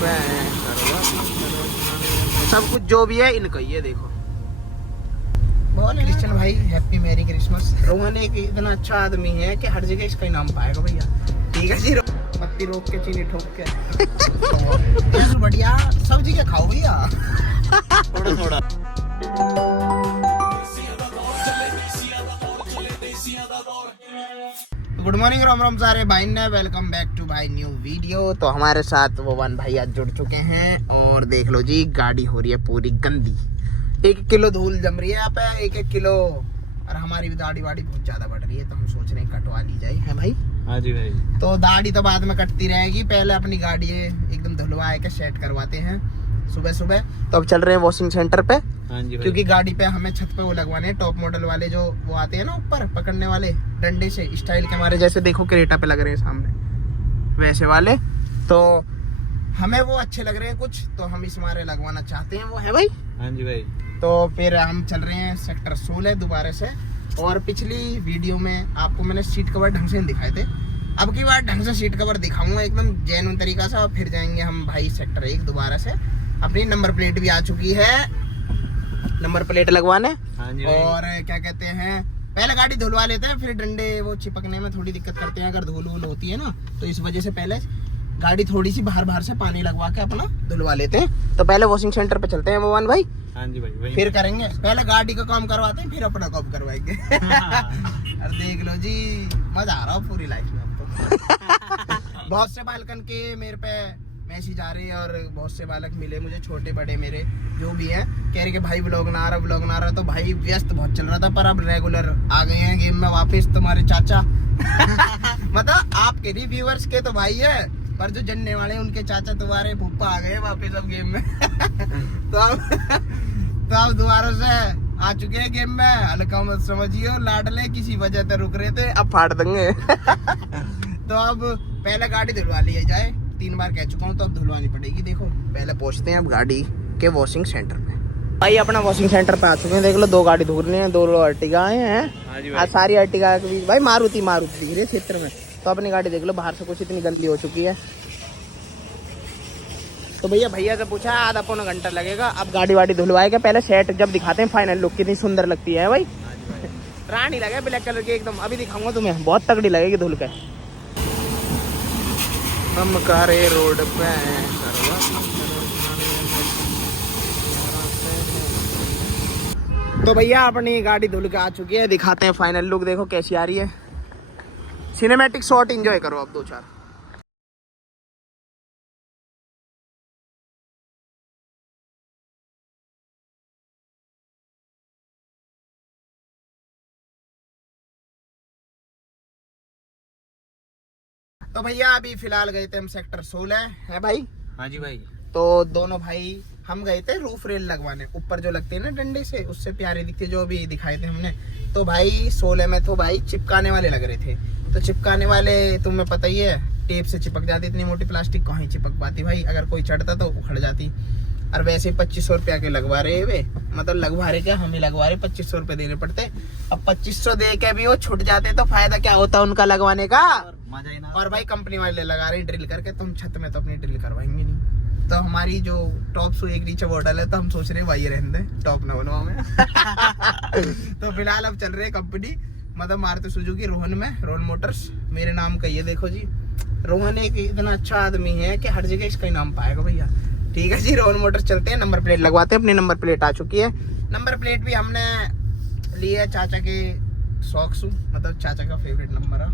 पे सब कुछ जो भी है इनका ही है। देखो बोल क्रिश्चियन भाई हैप्पी मैरी क्रिसमस। रोहन एक इतना अच्छा आदमी है कि हर जगह इसका इनाम पाएगा भैया। ठीक है जी, पत्ती रोक के चीनी ठोक के तो बढ़िया सब जगह खाओ भैया थोड़ा थोड़ा। गुड मॉर्निंग, राम राम सारे भाई ने, वेलकम बैक टू भाई न्यू वीडियो। तो हमारे साथ वो वन भाई आज जुड़ चुके हैं और देख लो जी गाड़ी हो रही है पूरी गंदी। 1 किलो धूल जम रही है यहाँ पे, 1 किलो। और हमारी भी दाढ़ी वाड़ी बहुत ज्यादा बढ़ रही है तो हम सोच रहे हैं कटवा ली जाए। है भाई? हाँ जी भाई। तो दाढ़ी तो बाद में कटती रहेगी, पहले अपनी गाड़ी एकदम धुलवा के सेट करवाते हैं सुबह सुबह। तो अब चल रहे हैं वॉशिंग सेंटर पे। हाँ जी भाई। क्योंकि गाड़ी पे हमें छत पे वो लगवाने हैं टॉप मॉडल वाले, जो वो आते हैं ना ऊपर पकड़ने वाले डंडे से स्टाइल के, हमारे जैसे देखो क्रेटा पे लग रहे हैं सामने वैसे वाले। तो हमें वो अच्छे लग रहे हैं कुछ, तो हम इस मारे लगवाना चाहते हैं वो। है भाई? हाँ जी भाई। तो फिर हम चल रहे हैं सेक्टर 16 दोबारा से। और पिछली वीडियो में आपको मैंने सीट कवर ढंग से नहीं दिखाए थे, अब की बार ढंग से सीट कवर दिखाऊंगा एकदम जेन्युइन तरीका से। फिर जाएंगे हम भाई सेक्टर 1 दोबारा से। अपनी नंबर प्लेट भी आ चुकी है, नंबर प्लेट लगवाने। हाँ जी। और क्या कहते हैं, पहले गाड़ी धुलवा लेते हैं, फिर डंडे वो चिपकने में थोड़ी दिक्कत करते हैं अगर धूल वूल होती है ना, तो इस वजह से पहले गाड़ी थोड़ी सी बाहर से पानी लगवा के अपना धुलवा लेते हैं। तो पहले वॉशिंग सेंटर पे चलते हैं मोहन भाई। हाँ जी भाई। फिर करेंगे, पहले गाड़ी का काम करवाते हैं फिर अपना काम करवाएंगे। और देख लो जी मजा आ रहा हो पूरी लाइफ में तो। बहुत से बालकन के मेरे पे मैसेज आ रही है और बहुत से बालक मिले मुझे, छोटे बड़े मेरे जो भी हैं, कह रहे कि भाई व्लॉग ना आ रहा। तो भाई व्यस्त बहुत चल रहा था, पर अब रेगुलर आ गए हैं गेम में वापस तुम्हारे चाचा। मतलब आपके रिव्यूअर्स के तो भाई है, पर जो जानने वाले हैं उनके चाचा तुम्हारे फूफा आ गए वापस अब गेम में। तो अब दोबारा से आ चुके हैं गेम में। हल्का मत समझियो, लाडले किसी वजह से रुक रहे थे, अब फाड़ देंगे। तो अब पहले गाड़ी धुलवा ली जाए, 3 बार कह चुका हूँ तो अब धुलवानी पड़ेगी। देखो पहले पहुंचते हैं अब गाड़ी के वॉशिंग सेंटर पे। भाई अपना वॉशिंग सेंटर पे आ चुके हैं, देख लो 2 गाड़ी धुल रही हैं, 2 अर्टिगा हैं। आज सारी अर्टिगा के बीच भाई मारुति दिख रही है क्षेत्र में। तो अपनी गाड़ी देख लो बाहर से कुछ इतनी गंदी हो चुकी है। तो भैया से पूछा आधा पौना घंटा लगेगा। अब गाड़ी वाड़ी धुलवाएगा, पहले सेट जब दिखाते हैं फाइनल लुक कितनी सुंदर लगती है भाई। रानी लगे ब्लैक कलर की एकदम, अभी दिखाऊंगा तुम्हें, बहुत तगड़ी लगेगी धुल के। हम कारे रोड पे तो भैया अपनी गाड़ी धुल के आ चुकी है, दिखाते हैं फाइनल लुक। देखो कैसी आ रही है, सिनेमैटिक शॉट एंजॉय करो अब 2-4। तो भैया अभी फिलहाल गए थे हम सेक्टर 16 है भाई। हाँ जी भाई। तो दोनों भाई हम गए थे रूफ रेल लगवाने, ऊपर जो लगते हैं ना डंडे से, उससे प्यारे दिखते जो भी दिखाए थे हमने। तो भाई 16 में तो भाई चिपकाने वाले लग रहे थे। तो चिपकाने वाले तुम्हें पता ही है, टेप से चिपक जाती, इतनी मोटी प्लास्टिक कहाँ चिपक पाती भाई, अगर कोई चढ़ता तो उखड़ जाती। और वैसे 2500 रुपया के लगवा रहे वे, मतलब लगवा रहे क्या, हम ही लगवा रहे, 2500 रुपये देने पड़ते। अब 2500 दे के भी वो छूट जाते तो फायदा क्या होता उनका लगवाने का, मजा ही ना। और भाई कंपनी वाले लगा रहे ड्रिल करके, तो हम छत में तो अपनी ड्रिल करवाएंगे नहीं। तो हमारी जो टॉप सू एक नीचे मॉडल है, तो हम सोच रहे हैं भाई रहने दें, टॉप ना बनवा में। तो फिलहाल अब चल रहे हैं कंपनी, मतलब मारुति सुजुकी रोहन में, रोहन मोटर्स मेरे नाम का। ये देखो जी, रोहन एक इतना अच्छा आदमी है कि हर जगह इसका इनाम पाएगा भैया। ठीक है जी, रोहन मोटर्स चलते हैं, नंबर प्लेट लगवाते हैं। अपनी नंबर प्लेट आ चुकी है, नंबर प्लेट भी हमने ली है चाचा के शौक से, मतलब चाचा का फेवरेट नंबर है,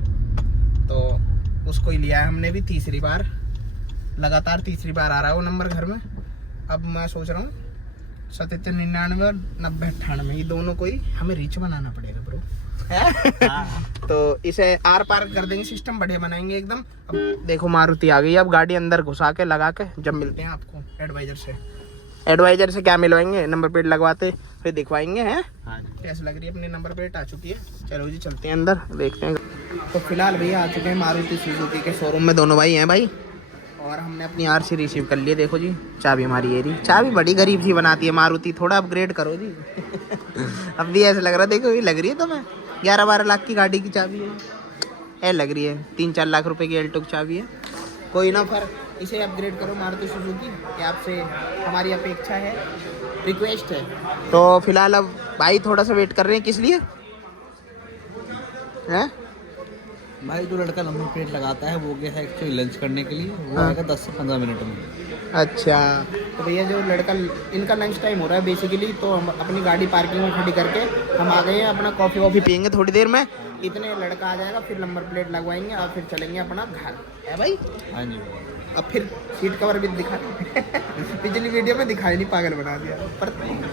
तो उसको ही लिया है हमने भी। तीसरी बार लगातार आ रहा है वो नंबर घर में। अब मैं सोच रहा हूँ 7799 और 9098, ये दोनों को ही हमें रीच बनाना पड़ेगा ब्रो। तो इसे आर पार कर देंगे, सिस्टम बढ़िया बनाएंगे एकदम। अब देखो मारुति आ गई, अब गाड़ी अंदर घुसा के लगा के जब मिलते हैं आपको एडवाइजर से क्या मिलवाएंगे, नंबर प्लेट लगवाते फिर दिखवाएंगे हैं। कैसे लग रही है अपनी नंबर प्लेट, आ चुकी है। चलो जी चलते हैं अंदर, देखते हैं। तो फिलहाल भैया आ चुके हैं मारुति सुजुकी के शोरूम में, दोनों भाई हैं भाई। और हमने अपनी आरसी रिसीव कर ली है, देखो जी चाबी हमारी ये रही। चाबी बड़ी गरीब सी बनाती है मारुति, थोड़ा अपग्रेड करो जी। अब भी ऐसा लग रहा है, देखो ये लग रही है तुम्हें 11-12 लाख की गाड़ी की चाबी है, लग रही है 3-4 लाख रुपए की एल्टो की चाबी है। कोई ना, इसे अपग्रेड करो मारुति सुजुकी, ये आपसे हमारी अपेक्षा है, रिक्वेस्ट है। तो फिलहाल अब भाई थोड़ा सा वेट कर रहे हैं, किस लिए हैं भाई? जो लड़का नंबर प्लेट लगाता है वो गया है एक्चुअली लंच करने के लिए, वो आएगा 10 से 15 मिनट में। अच्छा, तो भैया जो लड़का, इनका लंच टाइम हो रहा है बेसिकली, तो हम अपनी गाड़ी पार्किंग में खड़ी करके हम आ गए हैं, अपना कॉफ़ी वॉफ़ी पियेंगे थोड़ी देर में, इतने लड़का आ जाएगा, फिर नंबर प्लेट लगवाएंगे और फिर चलेंगे अपना घर, है भाई? हाँ जी। अब फिर सीट कवर भी दिखा पिछली वीडियो में दिखाई नहीं, पागल बना दिया, पर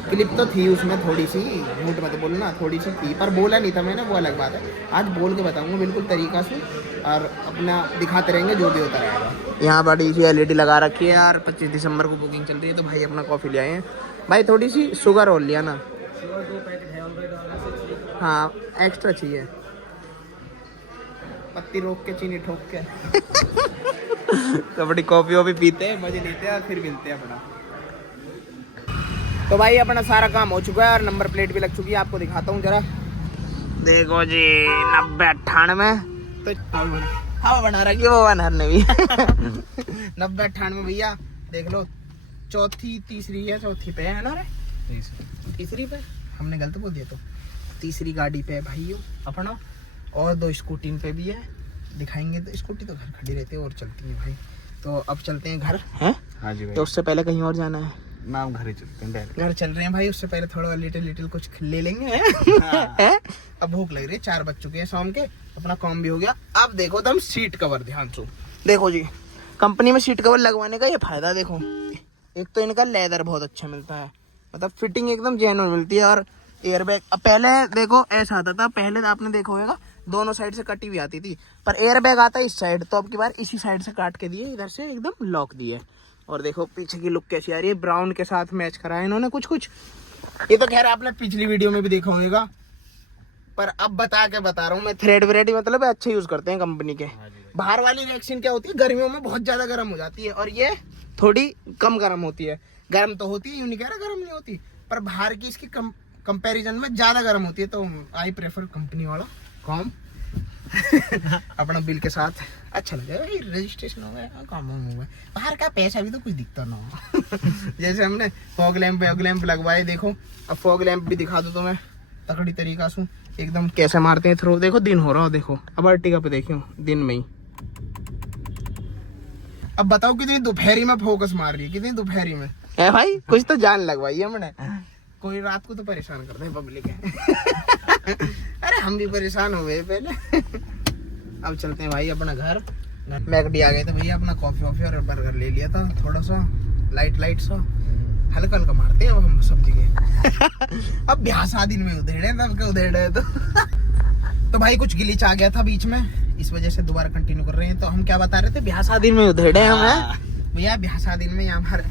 क्लिप तो थी उसमें थोड़ी सी, झूठ मत बोलना, थोड़ी सी थी, पर बोला नहीं था मैंने, वो अलग बात है। आज बोल के बताऊंगा बिल्कुल तरीका से, और अपना दिखाते रहेंगे जो भी होता रहेगा। यहाँ बड़ी सी LED लगा रखी है यार, 25 दिसंबर को बुकिंग चल रही है, तो भाई अपना कॉफ़ी ले आए हैं। भाई थोड़ी सी शुगर और लिया ना, हाँ एक्स्ट्रा चाहिए, पत्ती रोक के चीनी ठोक के तो बड़ी कॉफी वॉफी पीते हैं, मजे लेते हैं और फिर मिलते हैं अपना। तो भाई अपना सारा काम हो चुका है और नंबर प्लेट भी लग चुकी है, आपको दिखाता हूँ जरा, देखो जी 90-98, तो हवा बना रखी है वो वनहर ने भी 90-98 भैया देख लो, चौथी तीसरी है, चौथी पे है ना रे, तीसरी पे हमने गलत बोल दिया, तो तीसरी गाड़ी पे है भाई अपना, और 2 स्कूटी पे भी है, दिखाएंगे। तो स्कूटी तो घर खड़ी रहती है और चलती है भाई, तो अब चलते हैं घर हैं। हाँ जी भाई। तो उससे पहले कहीं और जाना है ना, हम घर ही चलते हैं, घर चल रहे हैं भाई, उससे पहले थोड़ा लिटिल कुछ ले लेंगे हाँ। अब भूख लग रही है, 4 बज चुके हैं शाम के, अपना काम भी हो गया। अब देखो तुम सीट कवर, ध्यान से देखो जी, कंपनी में सीट कवर लगवाने का ये फायदा देखो, एक तो इनका लेदर बहुत अच्छा मिलता है, मतलब फिटिंग एकदम जेन्युइन मिलती है, और एयरबैग, अब पहले देखो ऐसा आता था, पहले तो आपने देखा होगा दोनों साइड से कटी हुई आती थी, पर एयरबैग आता है इस साइड, तो अब की बार इसी साइड से काट के दिए, इधर से एकदम लॉक दिए। और देखो पीछे की लुक कैसी आ रही है, ब्राउन के साथ मैच करा है इन्होंने कुछ, ये तो खैर आपने पिछली वीडियो में भी देखा होगा, पर अब बता रहा हूँ मैं, थ्रेड व्रेड मतलब अच्छे यूज करते हैं कंपनी के। बाहर वाली वैक्सीन क्या होती है, गर्मियों में बहुत ज्यादा गर्म हो जाती है, और ये थोड़ी कम गर्म होती है, गर्म तो होती है, यूं नहीं कह रहा गर्म नहीं होती, पर बाहर की इसकी कंपैरिजन में ज्यादा गर्म होती है, तो आई प्रेफर कंपनी वाला काम अपना बिल के साथ अच्छा लगेगा, रजिस्ट्रेशन हो गया, काम हो गया, बाहर का पैसा भी तो कुछ दिखता ना हो जैसे हमने फॉग लैंप लगवाए, देखो अब फॉग लैंप भी दिखा दो तो मैं तकड़ी तरीका से एकदम कैसे मारते हैं थ्रो, देखो दिन हो रहा हो, देखो अब अर्टिगा पे देखो दिन में ही, अब बताओ कितनी दोपहरी में फोकस मार रही है, कितनी दोपहरी में है भाई, कुछ तो जान लगवाई है हमने, कोई रात को तो परेशान करते हैं पब्लिक है अरे हम भी परेशान हो गए पहले अब चलते हैं भाई अपना घर, मैकडी आ गए थे भैया, अपना कॉफी वॉफी और बर्गर ले लिया था, थोड़ा सा लाइट सा हल्का मारते हैं अब हम सब जगह अब ब्याह शादी में उधेड़े तब के उधेड़े तो भाई कुछ गिलीच आ गया था बीच में, इस वजह से दोबारा कंटिन्यू कर रहे हैं। तो हम क्या बता रहे थे, ब्याह शादी में उधेड़े हम भैया, ब्याह शादी में यहाँ पर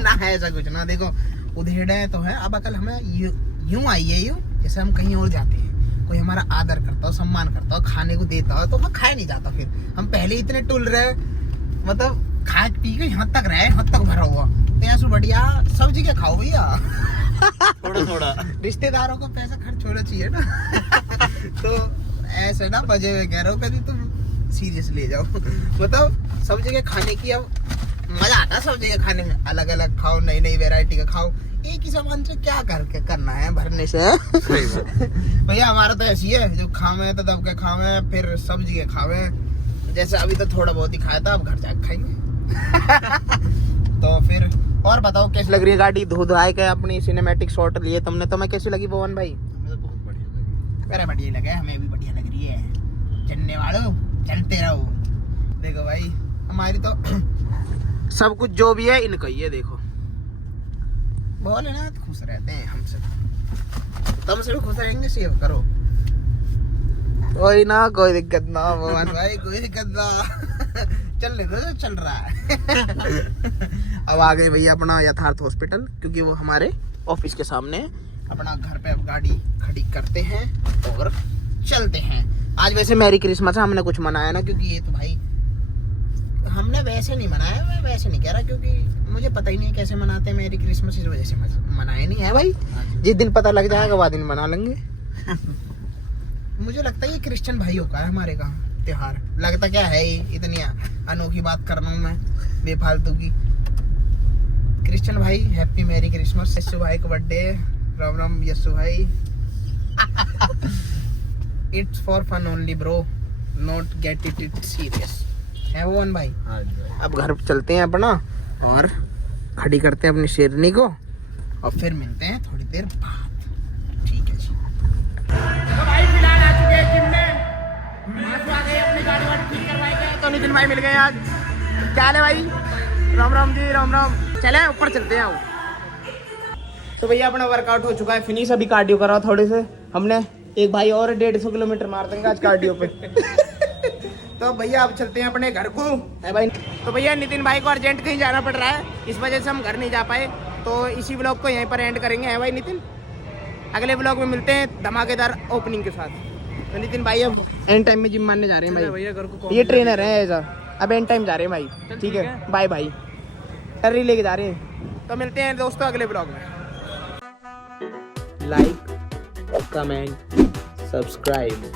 ना है ऐसा कुछ ना, देखो उधेड़े तो है, अब अकल हमें यूं आई है, यूं जैसे हम कहीं और जाते हैं, कोई हमारा आदर करता हो, सम्मान करता हो, खाने को देता हो, तो मैं खाए नहीं जाता, फिर हम पहले इतने टुल रहे, मतलब खा पी के यहाँ तक रहे, यहाँ तक भरा हुआ, तो यहाँ से बढ़िया सब जगह खाओ भैया थोड़ा रिश्तेदारों को पैसा खर्च होना चाहिए ना तो ऐसे ना बजे हुए कह रहे हो, कभी तुम सीरियस ले जाओ मतलब सब जगह खाने की अब मजा आता है, सब जगह खाने में अलग अलग खाओ, नई नई वैरायटी का खाओ, एक ही सामान से क्या करना है भरने से भैया हमारा तो ऐसी है, जो खावे तो दब के खावे, फिर सब जगह खावे, जैसे अभी तो थोड़ा बहुत ही खाया था, अब घर जाके खाएंगे तो फिर। और बताओ कैसी लग रही है गाड़ी, धो धाए के अपनी सिनेमैटिक शॉट लिए तुमने, तो मैं कैसी लगी पवन भाई? हमें तो बहुत बढ़िया लगी, अरे बढ़िया लगे, हमें भी बढ़िया लग रही है, चलने वालों चलते रहो। देखो भाई हमारी तो सब कुछ जो भी है इनका ही है, देखो बोले ना तो खुश रहते हैं हमसे, तुमसे भी खुश रहेंगे, सेव करो, कोई ना, कोई दिक्कत ना भगवान भाई, कोई दिक्कत ना चलने दो, चल रहा है अब आ गए भैया अपना यथार्थ हॉस्पिटल, क्योंकि वो हमारे ऑफिस के सामने है, अपना घर पे अब गाड़ी खड़ी करते हैं और चलते हैं। आज वैसे मैरी क्रिसमस है, हमने कुछ मनाया ना, क्योंकि ये तो भाई हमने वैसे नहीं मनाया, मैं वैसे नहीं कह रहा, क्योंकि मुझे पता ही नहीं कैसे मनाते हैं मैरी क्रिसमस, इस वजह से मनाया नहीं है भाई, जिस दिन पता लग जाएगा वह दिन मना लेंगे मुझे लगता है ये क्रिश्चियन भाइयों का है हमारे, कहाँ त्योहार लगता क्या है ये, इतनी अनोखी बात कर रहा हूँ मैं बेफालतू की। क्रिश्चियन भाई हैप्पी मैरी क्रिसमस। यस्सु भाई का बर्थडे, राम राम यस्सु भाई। It's for fun only bro, not get it serious है वो वन भाई। हाँ जी भाई। अब घर चलते हैं अपना और खड़ी करते हैं अपनी शेरनी को और फिर मिलते हैं थोड़ी देर बाद। ठीक है जी। तो भाई फिलहाल आ चुके हैं जिम में, आ गए अपनी गाड़ी वाड़ी ठीक करवाए गए। तो नितिन भाई मिल गए आज। क्या हाल है भाई? राम राम जी, राम राम। चले ऊपर चलते हैं। तो भैया अपना वर्कआउट हो चुका है फिनिश। अभी कार्डियो करा थोड़े से हमने, एक भाई और 150 किलोमीटर मार देंगे आज कार्डियो पे। तो भैया अब चलते हैं अपने घर को है भाई। तो भैया नितिन भाई को अर्जेंट कहीं जाना पड़ रहा है, इस वजह से हम घर नहीं जा पाए। तो इसी ब्लॉग को यहीं पर एंड करेंगे है भाई नितिन। अगले ब्लॉग में मिलते हैं धमाकेदार ओपनिंग के साथ। तो नितिन भाई अब एंड टाइम में जिम मारने जा रहे हैं भाई। भैया घर को ये ट्रेनर है ऐसा, अब एंड टाइम जा रहे हैं भाई। ठीक है बाय भाई, टर्री लेके जा रहे हैं। तो मिलते हैं दोस्तों अगले ब्लॉग में। Like, comment, subscribe.